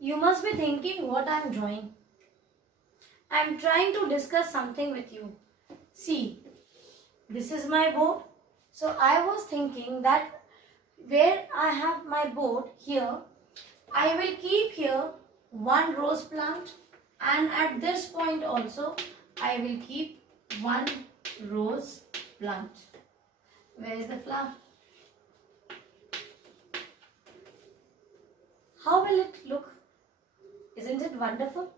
You must be thinking what I am drawing. I am trying to discuss something with you. See, this is my board. So I was thinking that where I have my board here, I will keep here one rose plant, and at this point also I will keep one rose plant. Where is the flower? How will it look? Isn't it wonderful?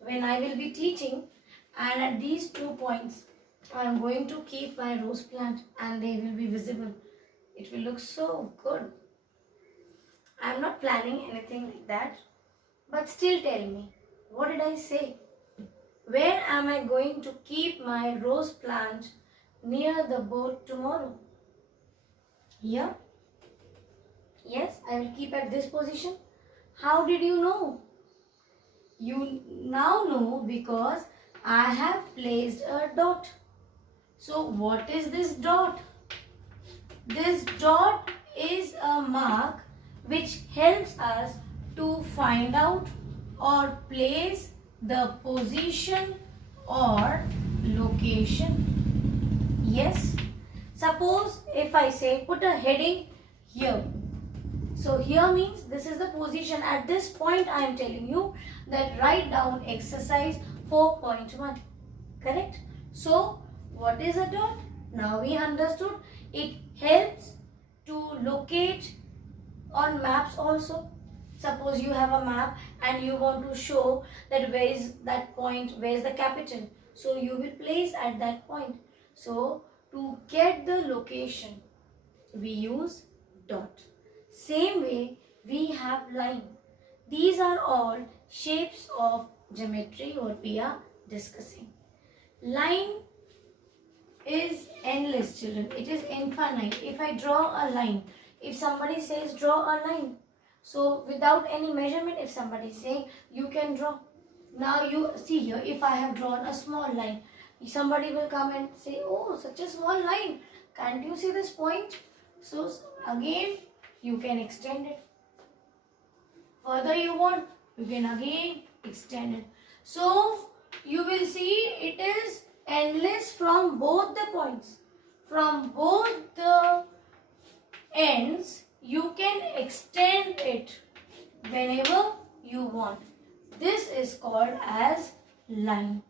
When I will be teaching, and at these 2 points I am going to keep my rose plant and they will be visible. It will look so good. I am not planning anything like that. But still tell me, what did I say? Where am I going to keep my rose plant near the boat tomorrow? Here? Yes, I will keep at this position. How did you know? You now know because I have placed a dot. So what is this dot? This dot is a mark which helps us to find out or place the position or location. Yes. Suppose if I say put a heading here. So here means this is the position. At this point I am telling you that write down exercise 4.1. Correct? So what is a dot? Now we understood. It helps to locate on maps also. Suppose you have a map and you want to show that where is that point, where is the capital. So you will place at that point. So to get the location, we use dot. Same way we have line. These are all shapes of geometry what we are discussing. Line is endless, children. It is infinite. If I draw a line, if somebody says draw a line, so without any measurement, if somebody is saying you can draw. Now you see here, if I have drawn a small line, somebody will come and say, oh, such a small line. Can't you see this point? So again, you can extend it. Further you want, you can again extend it. So you will see it is endless from both the points. From both the ends, you can extend it whenever you want. This is called as line.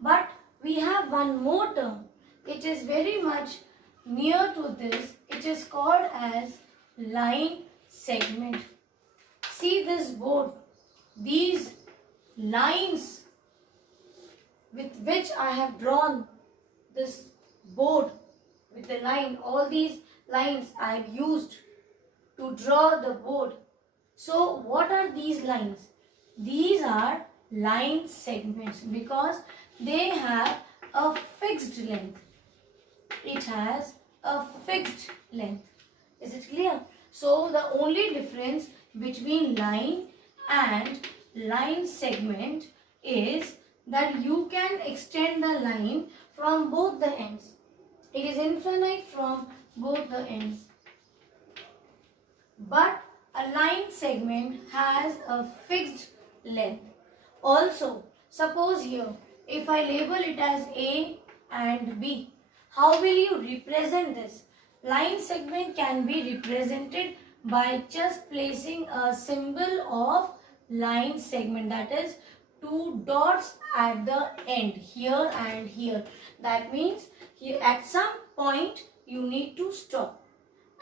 But we have one more term. It is very much near to this. It is called as line segment. See this board. These lines with which I have drawn this board with the line, all these lines I have used to draw the board. So what are these lines? These are line segments because they have a fixed length. It has a fixed length. Is it clear? So the only difference between line and line segment is that you can extend the line from both the ends. It is infinite from both the ends. But a line segment has a fixed length. Also, suppose here, if I label it as A and B, how will you represent this? Line segment can be represented by just placing a symbol of line segment, that is two dots at the end, here and here. That means here at some point you need to stop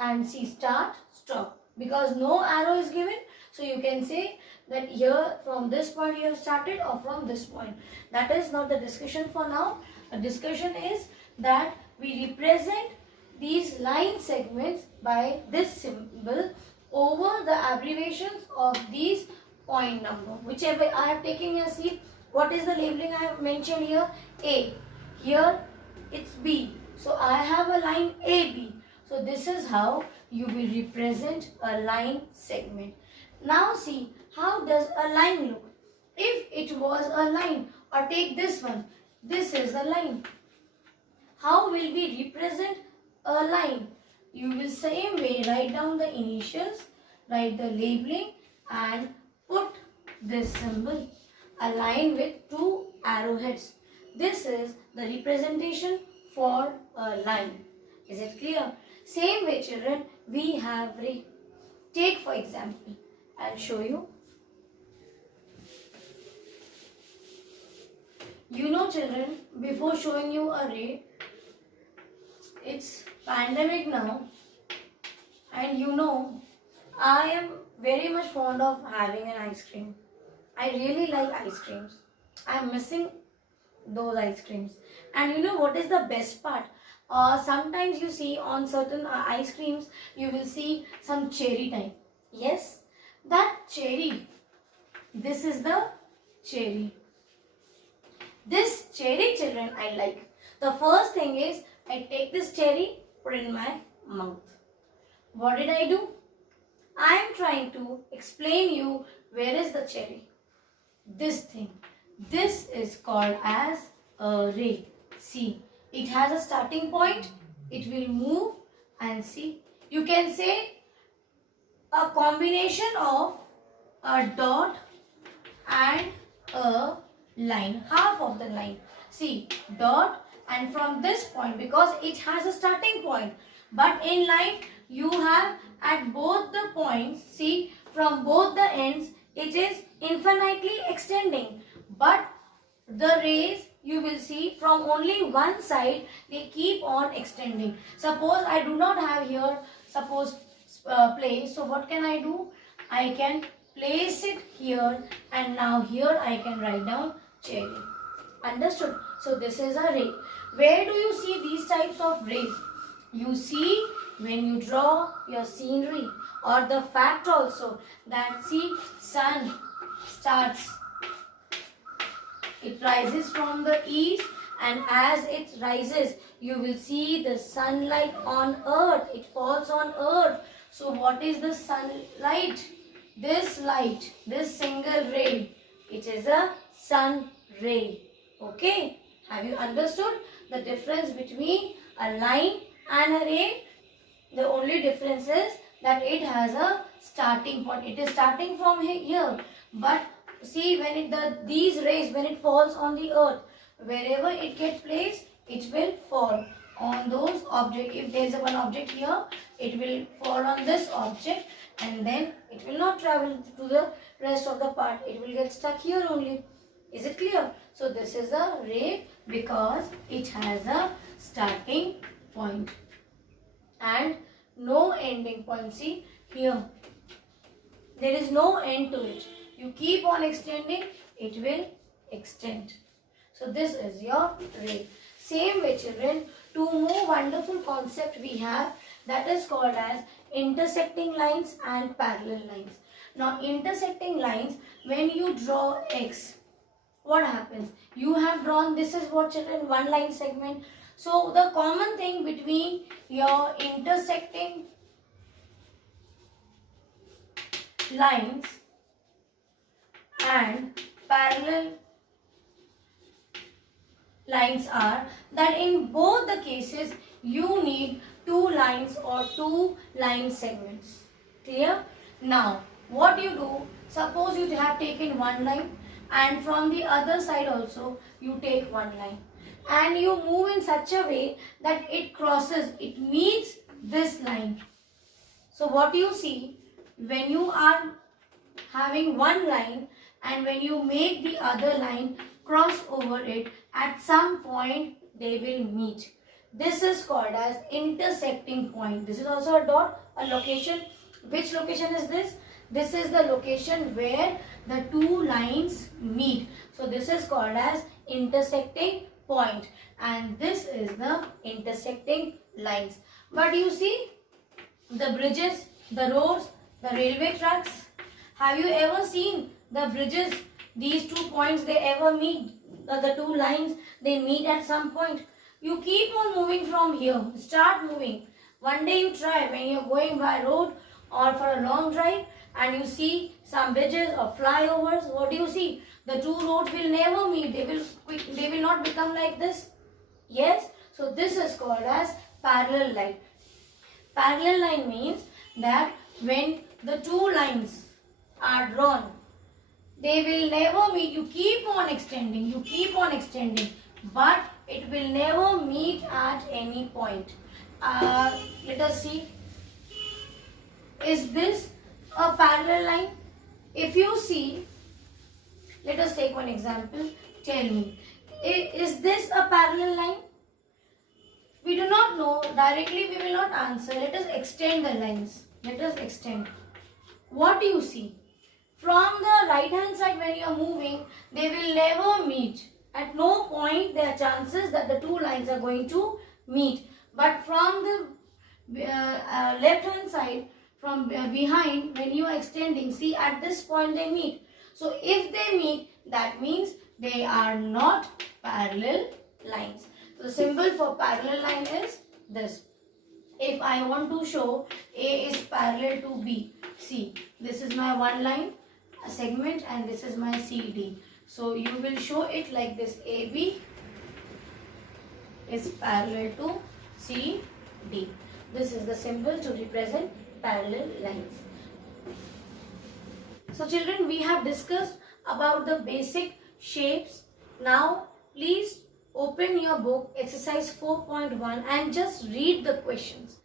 and see start, stop, because no arrow is given. So you can say that here from this point you have started or from this point. That is not the discussion for now. The discussion is that we represent these line segments by this symbol over the abbreviations of these point number. Whichever I have taken here, see what is the labeling I have mentioned here? A. Here it's B. So I have a line AB. So this is how you will represent a line segment. Now see, how does a line look? If it was a line, or take this one, this is a line. How will we represent a line? You will same way write down the initials, write the labeling and put this symbol, a line with two arrowheads. This is the representation for a line. Is it clear? Same way children, we have ray. Take for example, I'll show you. You know children, before showing you a ray, it's pandemic now, and you know I am very much fond of having an ice cream. I really like ice creams. I'm missing those ice creams. And you know what is the best part? Sometimes you see on certain ice creams, you will see some cherry type. Yes, that cherry. This is the cherry. This cherry children I like. The first thing is I take this cherry, put it in my mouth. What did I do? I am trying to explain you where is the cherry. This thing. This is called as a ray. See, it has a starting point. It will move and see. You can say a combination of a dot and a line, half of the line. See, dot, and from this point, because it has a starting point, but in line you have at both the points, see, from both the ends it is infinitely extending, but the rays you will see from only one side they keep on extending. Suppose I do not have here place, so what can I do? I can place it here, and now here I can write down cherry. Understood? So this is a ray. Where do you see these types of rays? You see when you draw your scenery, or the fact also that see sun starts, it rises from the east, and as it rises you will see the sunlight on earth. It falls on earth. So what is the sunlight? This light, this single ray, it is a sun ray. Okay, have you understood the difference between a line and a ray? The only difference is that it has a starting point. It is starting from here, but see when these rays, when it falls on the earth, wherever it gets placed, it will fall on those objects. If there is one object here, it will fall on this object, and then it will not travel to the rest of the part. It will get stuck here only. Is it clear? So this is a ray because it has a starting point and no ending point. See here, there is no end to it. You keep on extending, it will extend. So this is your ray. Same way children, two more wonderful concept we have, that is called as intersecting lines and parallel lines. Now intersecting lines, when you draw X, what happens? You have drawn, this is what children, one line segment. So the common thing between your intersecting lines and parallel lines are that in both the cases you need two lines or two line segments. Clear? Now what you do, suppose you have taken one line and from the other side also you take one line, and you move in such a way that it crosses, it meets this line. So what you see, when you are having one line and when you make the other line cross over it, at some point they will meet. This is called as intersecting point. This is also a dot, a location. Which location is this? This is the location where the two lines meet. So this is called as intersecting point, and this is the intersecting lines. But you see the bridges, the roads, the railway tracks, have you ever seen the bridges, these 2 points, they ever meet, the two lines, they meet at some point? You keep on moving from here, start moving. One day you try, when you're going by road or for a long drive and you see some bridges or flyovers, what do you see? The two roads will never meet, they will not become like this. Yes, so this is called as parallel line. Parallel line means that when the two lines are drawn They will never meet. You keep on extending, but it will never meet at any point. Let us see. Is this a parallel line? If you see, let us take one example. Tell me, is this a parallel line? We do not know. Directly we will not answer. Let us extend the lines. Let us extend. What do you see? From the right hand side when you are moving, they will never meet. At no point there are chances that the two lines are going to meet. But from the left hand side, from behind, when you are extending, see at this point they meet. So if they meet, that means they are not parallel lines. So the symbol for parallel line is this. If I want to show A is parallel to B, see, this is my one line, a segment, and this is my CD. So you will show it like this. AB is parallel to CD. This is the symbol to represent parallel lines. So children, we have discussed about the basic shapes. Now please open your book exercise 4.1 and just read the questions.